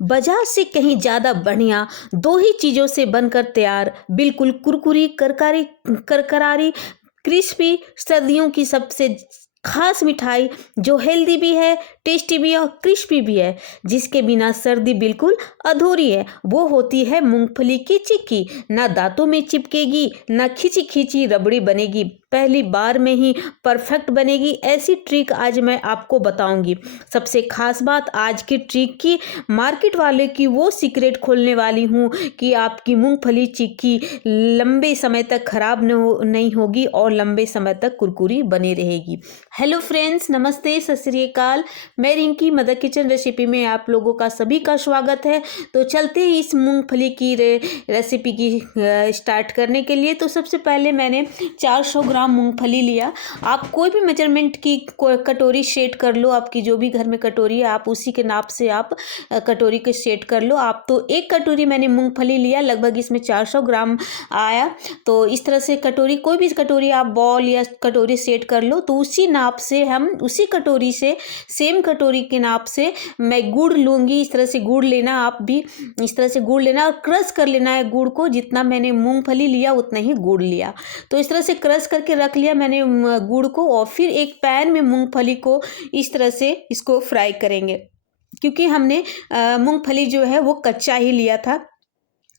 बाजार से कहीं ज़्यादा बढ़िया दो ही चीज़ों से बनकर तैयार, बिल्कुल कुरकुरी करकारी करकरारी क्रिस्पी सर्दियों की सबसे खास मिठाई, जो हेल्दी भी है, टेस्टी भी है और क्रिस्पी भी है, जिसके बिना सर्दी बिल्कुल अधूरी है। वो होती है मूंगफली की चिक्की। ना दांतों में चिपकेगी, ना खिंची खिंची रबड़ी बनेगी, पहली बार में ही परफेक्ट बनेगी। ऐसी ट्रिक आज मैं आपको बताऊंगी। सबसे खास बात आज की ट्रिक की, मार्केट वाले की वो सीक्रेट खोलने वाली हूँ कि आपकी मूंगफली चिक्की लंबे समय तक खराब नहीं होगी और लंबे समय तक कुरकुरी बनी रहेगी। हेलो फ्रेंड्स, नमस्ते, सत श्री अकाल। मैं रिंकी मदर किचन रेसिपी में आप लोगों का सभी का स्वागत है। तो चलते हैं इस मूंगफली की रेसिपी की स्टार्ट करने के लिए। तो सबसे पहले मैंने 400 ग्राम मूंगफली लिया। आप कोई भी मेजरमेंट की कटोरी सेट कर लो, आपकी जो भी घर में कटोरी है आप उसी के नाप से आप कटोरी के सेट कर लो। आप तो एक कटोरी मैंने मूंगफली लिया, लगभग इसमें 400 ग्राम आया। तो इस तरह से कटोरी, कोई भी कटोरी आप बॉल या कटोरी सेट कर लो। तो उसी नाप से हम उसी कटोरी से, सेम कटोरी के नाप से मैं गुड़ लूँगी। इस तरह से गुड़ लेना, आप भी इस तरह से गुड़ लेना और क्रश कर लेना है गुड़ को। जितना मैंने मूंगफली लिया उतना ही गुड़ लिया। तो इस तरह से क्रश करके रख लिया मैंने गुड़ को। और फिर एक पैन में मूंगफली को इस तरह से इसको फ्राई करेंगे, क्योंकि हमने मूंगफली जो है वो कच्चा ही लिया था।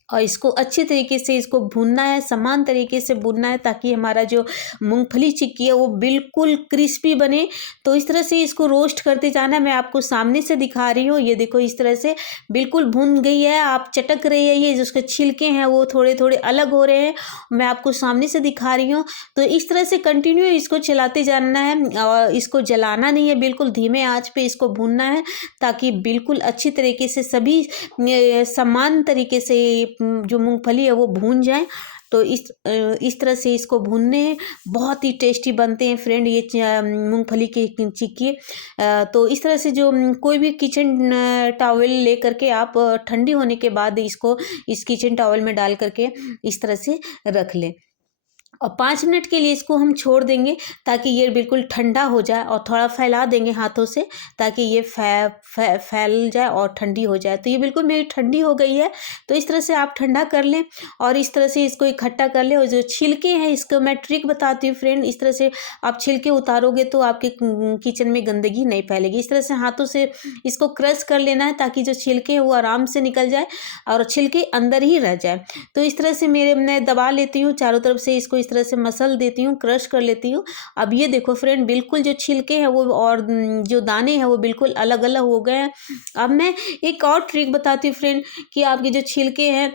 और इसको अच्छे तरीके से इसको भूनना है, समान तरीके से भूनना है, ताकि हमारा जो मूंगफली चिक्की है वो बिल्कुल क्रिस्पी बने। तो इस तरह से इसको रोस्ट करते जाना है। मैं आपको सामने से दिखा रही हूँ, ये देखो इस तरह से बिल्कुल भून गई है। आप चटक रही है, ये जिसके छिलके हैं वो थोड़े थोड़े अलग हो रहे हैं, मैं आपको सामने से दिखा रही हूँ। तो इस तरह से कंटिन्यू इसको चलाते जाना है और इसको जलाना नहीं है, बिल्कुल धीमे आंच पे इसको भूनना है, ताकि बिल्कुल अच्छी तरीके से सभी समान तरीके से जो मूंगफली है वो भून जाए। तो इस तरह से इसको भूनने बहुत ही टेस्टी बनते हैं फ्रेंड ये मूंगफली की चिक्की। तो इस तरह से जो कोई भी किचन टॉवल ले करके आप ठंडी होने के बाद इसको इस किचन टॉवल में डाल करके इस तरह से रख लें। और 5 मिनट के लिए इसको हम छोड़ देंगे, ताकि ये बिल्कुल ठंडा हो जाए। और थोड़ा फैला देंगे हाथों से, ताकि ये फैल जाए और ठंडी हो जाए। तो ये बिल्कुल मेरी ठंडी हो गई है। तो इस तरह से आप ठंडा कर लें और इस तरह से इसको इकट्ठा कर लें। और जो छिलके हैं, इसको मैं ट्रिक बताती हूँ फ्रेंड। इस तरह से आप छिलके उतारोगे तो आपके किचन में गंदगी नहीं फैलेगी। इस तरह से हाथों से इसको क्रश कर लेना है, ताकि जो छिलके हैं वो आराम से निकल जाए और छिलके अंदर ही रह जाए। तो इस तरह से मैं दबा लेती हूँ चारों तरफ से, इसको इस तरह से मसल देती हूँ, क्रश कर लेती हूँ। अब ये देखो फ्रेंड, बिल्कुल जो छिलके हैं वो और जो दाने हैं वो बिल्कुल अलग अलग हो गए हैं। अब मैं एक और ट्रिक बताती हूँ फ्रेंड, कि आपके जो छिलके हैं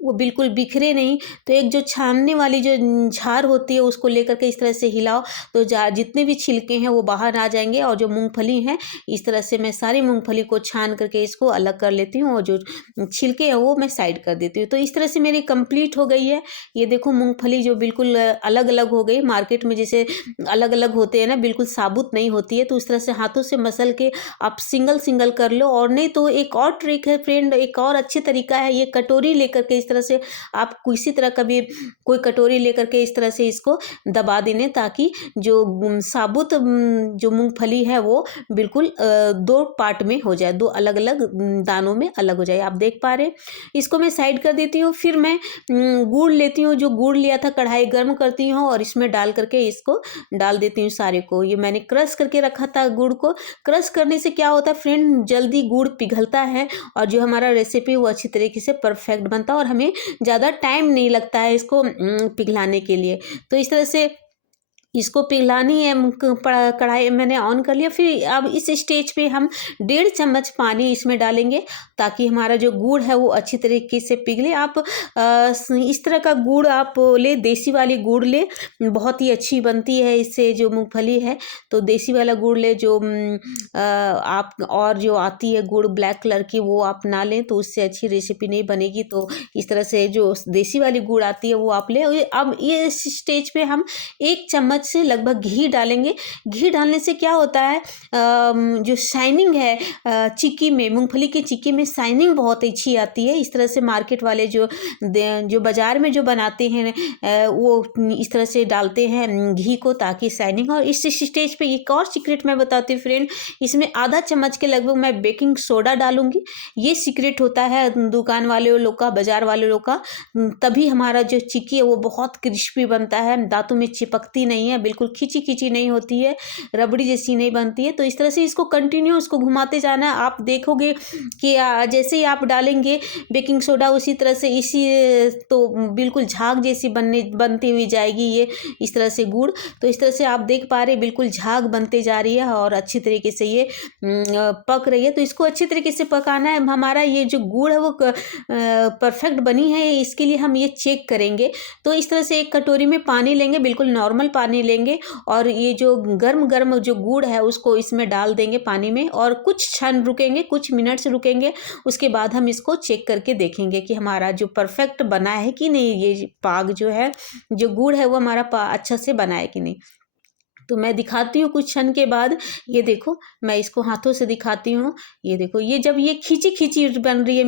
वो बिल्कुल बिखरे नहीं। तो एक जो छानने वाली जो झार होती है उसको लेकर के इस तरह से हिलाओ, तो जितने भी छिलके हैं वो बाहर आ जाएंगे। और जो मूंगफली हैं, इस तरह से मैं सारी मूंगफली को छान करके इसको अलग कर लेती हूँ और जो छिलके हैं वो मैं साइड कर देती हूँ। तो इस तरह से मेरी कंप्लीट हो गई है। ये देखो मूंगफली जो बिल्कुल अलग अलग हो गई। मार्केट में जैसे अलग अलग होते हैं ना, बिल्कुल साबुत नहीं होती है। तो इस तरह से हाथों से मसल के आप सिंगल सिंगल कर लो। और नहीं तो एक और ट्रिक है फ्रेंड, एक और अच्छी तरीका है। ये कटोरी लेकर के इस तरह से आप किसी तरह का भी कोई कटोरी लेकर के इस तरह से इसको दबा देने, ताकि जो साबुत जो मूंगफली है वो बिल्कुल 2 पार्ट में हो जाए, 2 अलग अलग दानों में अलग हो जाए। आप देख पा रहे हैं। इसको मैं साइड कर देती हूँ। फिर मैं गुड़ लेती हूँ, जो गुड़ लिया था, कढ़ाई गर्म करती हूँ और इसमें डाल करके इसको डाल देती हूँ सारे को। ये मैंने क्रश करके रखा था गुड़ को। क्रश करने से क्या होता है फ्रेंड, जल्दी गुड़ पिघलता है और जो हमारा रेसिपी वो अच्छी तरीके से परफेक्ट बनता है और हमें ज़्यादा टाइम नहीं लगता है इसको पिघलाने के लिए। तो इस तरह से इसको पिघलानी है। कढ़ाई मैंने ऑन कर लिया। फिर अब इस स्टेज पे हम 1.5 चम्मच पानी इसमें डालेंगे, ताकि हमारा जो गुड़ है वो अच्छी तरीके से पिघले। आप इस तरह का गुड़ आप ले, देसी वाली गुड़ ले, बहुत ही अच्छी बनती है इससे जो मूंगफली है। तो देसी वाला गुड़ ले, जो आप और जो आती है गुड़ ब्लैक कलर की, वो आप ना लें तो उससे अच्छी रेसिपी नहीं बनेगी। तो इस तरह से जो देसी वाली गुड़ आती है वो आप ले। अब ये स्टेज पे हम 1 चम्मच चम्मच से लगभग घी डालेंगे। घी डालने से क्या होता है, जो शाइनिंग है चिक्की में, मूंगफली की चिक्की में शाइनिंग बहुत अच्छी आती है। इस तरह से मार्केट वाले जो बाज़ार में जो बनाते हैं वो इस तरह से डालते हैं घी को, ताकि शाइनिंग। और इस स्टेज पे एक और सीक्रेट मैं बताती हूँ फ्रेंड, इसमें आधा चम्मच के लगभग मैं बेकिंग सोडा डालूंगी। ये सीक्रेट होता है दुकान वाले लोग का, बाज़ार वाले लोग का, तभी हमारा जो चिक्की है वो बहुत क्रिस्पी बनता है, दांतों में चिपकती नहीं है, बिल्कुल खिंची खिंची नहीं होती है, रबड़ी जैसी नहीं बनती है। तो इस तरह से इसको कंटिन्यू उसको घुमाते जाना है। आप देखोगे कि जैसे ही आप डालेंगे बेकिंग सोडा, उसी तरह से तो बिल्कुल झाग जैसी बनती हुई जाएगी ये, इस तरह से गुड़। तो इस तरह से आप देख पा रहे बिल्कुल झाग बनते जा रही है और अच्छी तरीके से ये पक रही है। तो इसको अच्छी तरीके से पकाना है। हमारा ये जो गुड़ है वो परफेक्ट बनी है, इसके लिए हम ये चेक करेंगे। तो इस तरह से एक कटोरी में पानी लेंगे, बिल्कुल नॉर्मल पानी लेंगे, और ये जो गर्म गर्म जो गुड़ है उसको इसमें डाल देंगे पानी में, और कुछ क्षण रुकेंगे, कुछ मिनट्स रुकेंगे। उसके बाद हम इसको चेक करके देखेंगे कि हमारा जो परफेक्ट बना है कि नहीं, ये पाग जो है, जो गुड़ है वो हमारा अच्छा से बना है कि नहीं। तो मैं दिखाती हूँ कुछ क्षण के बाद। ये देखो, मैं इसको हाथों से दिखाती हूँ। ये देखो, ये जब ये खींची खींची बन रही है,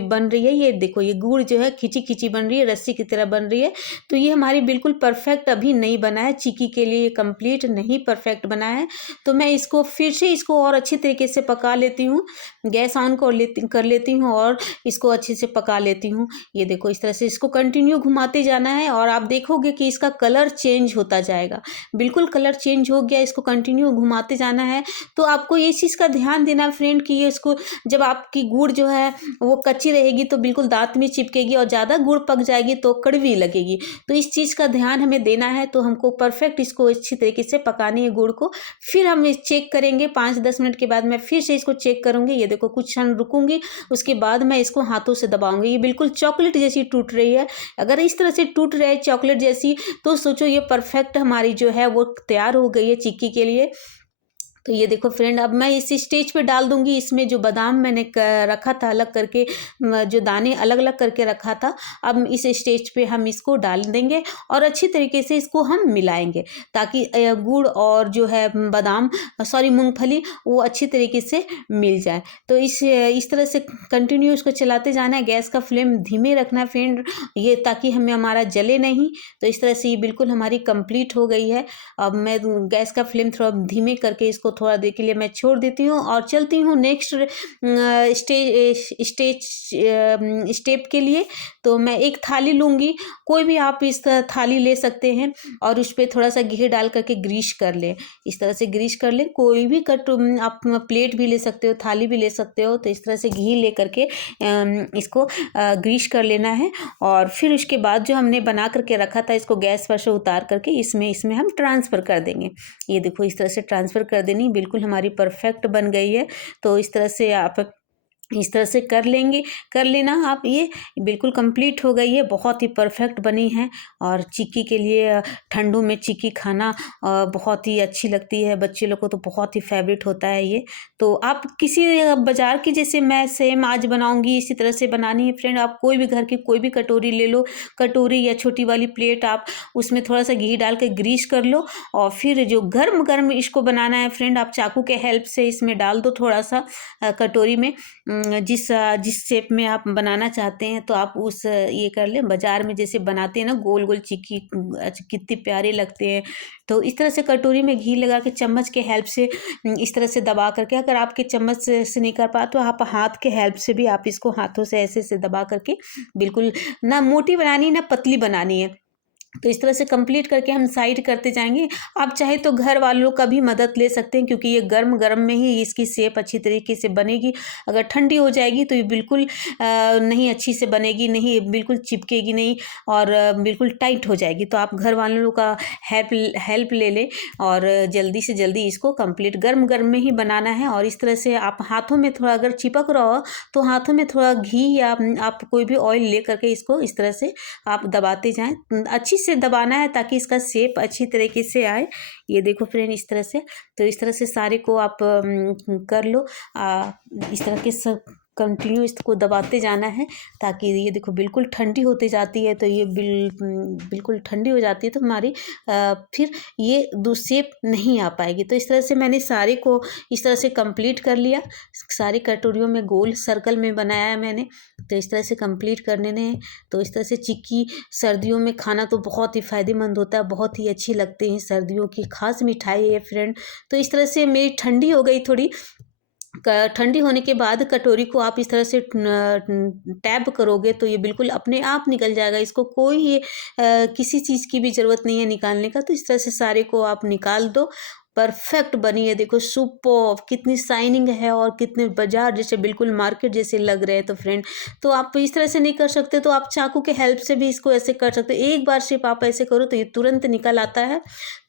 बन रही है, ये देखो ये गुड़ जो है खींची खींची बन रही है, रस्सी की तरह बन रही है। तो ये हमारी बिल्कुल परफेक्ट अभी नहीं बना है, चिक्की के लिए ये कंप्लीट नहीं परफेक्ट बना है। तो मैं इसको फिर से इसको और अच्छी तरीके से पका लेती हूँ। गैस ऑन कर लेती हूँ और इसको अच्छे से पका लेती हूँ। ये देखो, इस तरह से इसको कंटिन्यू घुमाते जाना है, और आप देखोगे कि इसका कलर चेंज होता जाएगा। बिल्कुल कलर चेंज हो गया, इसको कंटिन्यू घुमाते जाना है। तो आपको ये चीज़ का ध्यान देना फ्रेंड कि ये इसको, जब आपकी गुड़ जो है वो कच्ची रहेगी तो बिल्कुल दांत में चिपकेगी, और ज़्यादा गुड़ पक जाएगी तो कड़वी लगेगी। तो इस चीज़ का ध्यान हमें देना है। तो हमको परफेक्ट इसको अच्छी तरीके से पकानी है गुड़ को। फिर हम चेक करेंगे 5-10 मिनट के बाद, मैं फिर से इसको चेक करूँगी। ये देखो, कुछ क्षण रुकूंगी, उसके बाद मैं इसको हाथों से दबाऊंगी। ये बिल्कुल चॉकलेट जैसी टूट रही है। अगर इस तरह से टूट रही है चॉकलेट जैसी, तो सोचो ये परफेक्ट हमारी जो है वो तैयार हो गई है चिक्की के लिए। तो ये देखो फ्रेंड, अब मैं इस स्टेज पे डाल दूंगी इसमें जो बादाम मैंने रखा था अलग करके, जो दाने अलग अलग करके रखा था, अब इस स्टेज पे हम इसको डाल देंगे और अच्छी तरीके से इसको हम मिलाएंगे, ताकि गुड़ और जो है बादाम, सॉरी मूंगफली, वो अच्छी तरीके से मिल जाए। तो इस तरह से कंटिन्यू इसको चलाते जाना है। गैस का फ्लेम धीमे रखना है फ्रेंड, ये ताकि हमारा जले नहीं। तो इस तरह से ये बिल्कुल हमारी कंप्लीट हो गई है। अब मैं गैस का फ्लेम थोड़ा धीमे करके इसको थोड़ा देर के लिए मैं छोड़ देती हूँ और चलती हूँ नेक्स्ट स्टेप के लिए। तो मैं एक थाली लूँगी, कोई भी आप इस थाली ले सकते हैं, और उस पर थोड़ा सा घी डाल करके ग्रीस कर लें। इस तरह से ग्रीस कर लें। कोई भी आप प्लेट भी ले सकते हो, थाली भी ले सकते हो। तो इस तरह से घी ले करके इसको ग्रीस कर लेना है, और फिर उसके बाद जो हमने बना करके रखा था इसको गैस पर से उतार करके इसमें हम ट्रांसफ़र कर देंगे। ये देखो, इस तरह से ट्रांसफ़र कर देनी, बिल्कुल हमारी परफेक्ट बन गई है। तो इस तरह से आप इस तरह से कर लेना आप। ये बिल्कुल कंप्लीट हो गई है, बहुत ही परफेक्ट बनी है। और चिक्की के लिए ठंडों में चिक्की खाना बहुत ही अच्छी लगती है, बच्चे लोग को तो बहुत ही फेवरेट होता है ये। तो आप किसी बाज़ार की, जैसे मैं सेम आज बनाऊंगी इसी तरह से बनानी है फ्रेंड। आप कोई भी घर की कोई भी कटोरी ले लो, कटोरी या छोटी वाली प्लेट, आप उसमें थोड़ा सा घी डाल के ग्रीस कर लो, और फिर जो गर्म गर्म इसको बनाना है फ्रेंड, आप चाकू के हेल्प से इसमें डाल दो थोड़ा सा कटोरी में, जिस शेप में आप बनाना चाहते हैं। तो आप ये कर लें, बाज़ार में जैसे बनाते हैं ना गोल गोल चिक्की, कितने प्यारे लगते हैं। तो इस तरह से कटोरी में घी लगा के चम्मच के हेल्प से इस तरह से दबा करके, अगर आपके चम्मच से नहीं कर पाए तो आप हाथ के हेल्प से भी आप इसको हाथों से ऐसे दबा करके, बिल्कुल ना मोटी बनानी ना पतली बनानी है। तो इस तरह से कंप्लीट करके हम साइड करते जाएंगे। आप चाहे तो घर वालों का भी मदद ले सकते हैं, क्योंकि ये गर्म गर्म में ही इसकी शेप अच्छी तरीके से बनेगी। अगर ठंडी हो जाएगी तो ये बिल्कुल नहीं अच्छी से बनेगी, नहीं बिल्कुल चिपकेगी नहीं, और बिल्कुल टाइट हो जाएगी। तो आप घर वालों का हेल्प ले लें, और जल्दी से जल्दी इसको कंप्लीट गर्म गर्म में ही बनाना है। और इस तरह से आप हाथों में थोड़ा अगर चिपक रहा हो तो हाथों में थोड़ा घी या आप कोई भी ऑयल ले करके इसको इस तरह से आप दबाते जाएं, अच्छी से दबाना है ताकि इसका शेप अच्छी तरीके से आए। ये देखो फ्रेंड, इस तरह से। तो इस तरह से सारे को आप कर लो। इस तरह के सब कंटिन्यू इसको दबाते जाना है, ताकि ये देखो बिल्कुल ठंडी होती जाती है। तो ये बिल्कुल ठंडी हो जाती है तो हमारी फिर ये शेप नहीं आ पाएगी। तो इस तरह से मैंने सारे को इस तरह से कंप्लीट कर लिया। सारी कटोरियों में गोल सर्कल में बनाया है मैंने। तो इस तरह से कंप्लीट करने ने, तो इस तरह से चिक्की सर्दियों में खाना तो बहुत ही फ़ायदेमंद होता है, बहुत ही अच्छी लगती हैं। सर्दियों की खास मिठाई है फ्रेंड। तो इस तरह से मेरी ठंडी हो गई थोड़ी। ठंडी होने के बाद कटोरी को आप इस तरह से टैप करोगे तो ये बिल्कुल अपने आप निकल जाएगा। इसको कोई किसी चीज़ की भी ज़रूरत नहीं है निकालने का। तो इस तरह से सारे को आप निकाल दो। परफेक्ट बनी है, देखो सुपर्ब, कितनी शाइनिंग है और कितने बाजार जैसे बिल्कुल मार्केट जैसे लग रहे हैं। तो फ्रेंड, तो आप इस तरह से नहीं कर सकते तो आप चाकू के हेल्प से भी इसको ऐसे कर सकते हो। एक बार सिर्फ आप ऐसे करो तो ये तुरंत निकल आता है।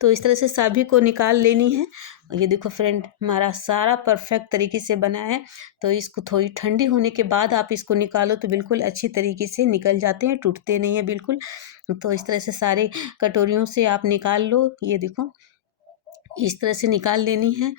तो इस तरह से सभी को निकाल लेनी है। ये देखो फ्रेंड, हमारा सारा परफेक्ट तरीके से बना है। तो इसको थोड़ी ठंडी होने के बाद आप इसको निकालो तो बिल्कुल अच्छी तरीके से निकल जाते हैं, टूटते नहीं है बिल्कुल। तो इस तरह से सारे कटोरियों से आप निकाल लो। ये देखो इस तरह से निकाल लेनी है।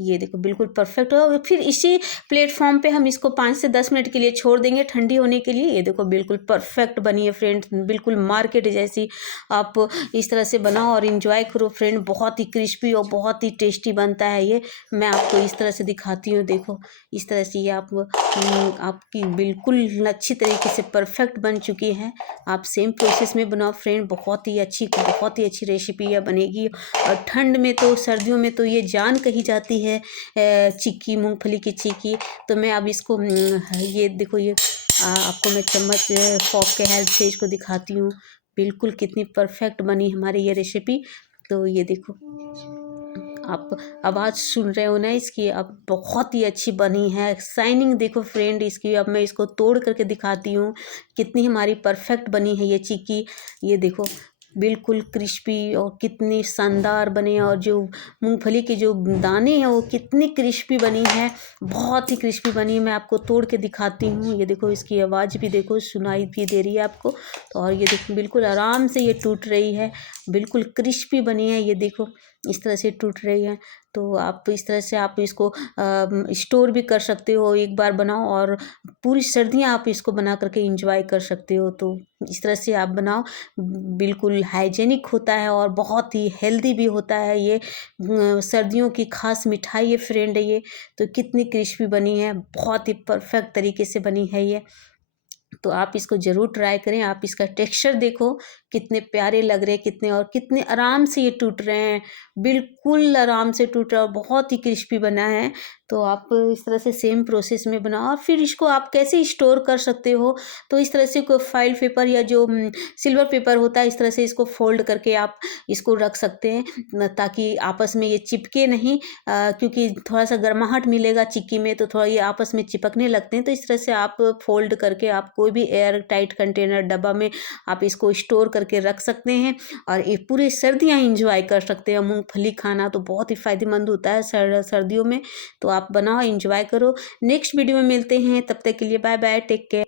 ये देखो बिल्कुल परफेक्ट हो। फिर इसी प्लेटफॉर्म पे हम इसको 5 से 10 मिनट के लिए छोड़ देंगे ठंडी होने के लिए। ये देखो बिल्कुल परफेक्ट बनी है फ्रेंड, बिल्कुल मार्केट जैसी। आप इस तरह से बनाओ और इन्जॉय करो फ्रेंड। बहुत ही क्रिस्पी और बहुत ही टेस्टी बनता है ये। मैं आपको इस तरह से दिखाती हूँ। देखो इस तरह से ये आपकी बिल्कुल अच्छी तरीके से परफेक्ट बन चुकी है। आप सेम प्रोसेस में बनाओ फ्रेंड, बहुत ही अच्छी रेसिपी यह बनेगी। और ठंड में तो, सर्दियों में तो ये जान कही जाती है चिक्की, मूंगफली की चिक्की। तो मैं अब इसको ये देखो, ये आपको मैं चम्मच फॉर्क के हेल्प से इसको दिखाती हूँ। बिल्कुल कितनी परफेक्ट बनी हमारी ये रेसिपी। तो ये देखो, आप आवाज़ सुन रहे हो ना इसकी, अब बहुत ही अच्छी बनी है। शाइनिंग देखो फ्रेंड इसकी। अब मैं इसको तोड़ करके दिखाती हूँ कितनी हमारी परफेक्ट बनी है ये चिक्की। ये देखो बिल्कुल क्रिस्पी और कितनी शानदार बने हैं। और जो मूंगफली के जो दाने हैं वो कितनी क्रिस्पी बनी है, बहुत ही क्रिस्पी बनी है। मैं आपको तोड़ के दिखाती हूँ। ये देखो इसकी आवाज़ भी देखो, सुनाई भी दे रही है आपको। तो और ये देखो बिल्कुल आराम से ये टूट रही है, बिल्कुल क्रिस्पी बनी है। ये देखो इस तरह से टूट रही है। तो आप इस तरह से आप इसको स्टोर भी कर सकते हो। एक बार बनाओ और पूरी सर्दियाँ आप इसको बना करके इंजॉय कर सकते हो। तो इस तरह से आप बनाओ, बिल्कुल हाइजेनिक होता है और बहुत ही हेल्दी भी होता है। ये सर्दियों की खास मिठाई है फ्रेंड ये। तो कितनी क्रिस्पी बनी है, बहुत ही परफेक्ट तरीके से बनी है ये। तो आप इसको ज़रूर ट्राई करें। आप इसका टेक्सचर देखो कितने प्यारे लग रहे हैं, कितने आराम से ये टूट रहे हैं, बिल्कुल आराम से टूट रहा है और बहुत ही क्रिस्पी बना है। तो आप इस तरह से सेम प्रोसेस में बनाओ। और फिर इसको आप कैसे स्टोर कर सकते हो, तो इस तरह से कोई फाइल पेपर या जो सिल्वर पेपर होता है, इस तरह से इसको फोल्ड करके आप इसको रख सकते हैं, ताकि आपस में ये चिपके नहीं। क्योंकि थोड़ा सा गर्माहट मिलेगा चिक्की में तो थोड़ा ये आपस में चिपकने लगते हैं। तो इस तरह से आप फोल्ड करके आप कोई भी एयर टाइट कंटेनर डब्बा में आप इसको स्टोर करके रख सकते हैं और ये पूरी सर्दियाँ इंजॉय कर सकते हैं। मूंगफली खाना तो बहुत ही फ़ायदेमंद होता है सर्दियों में। तो आप बनाओ, इंजॉय करो। नेक्स्ट वीडियो में मिलते हैं, तब तक के लिए बाय बाय, टेक केयर।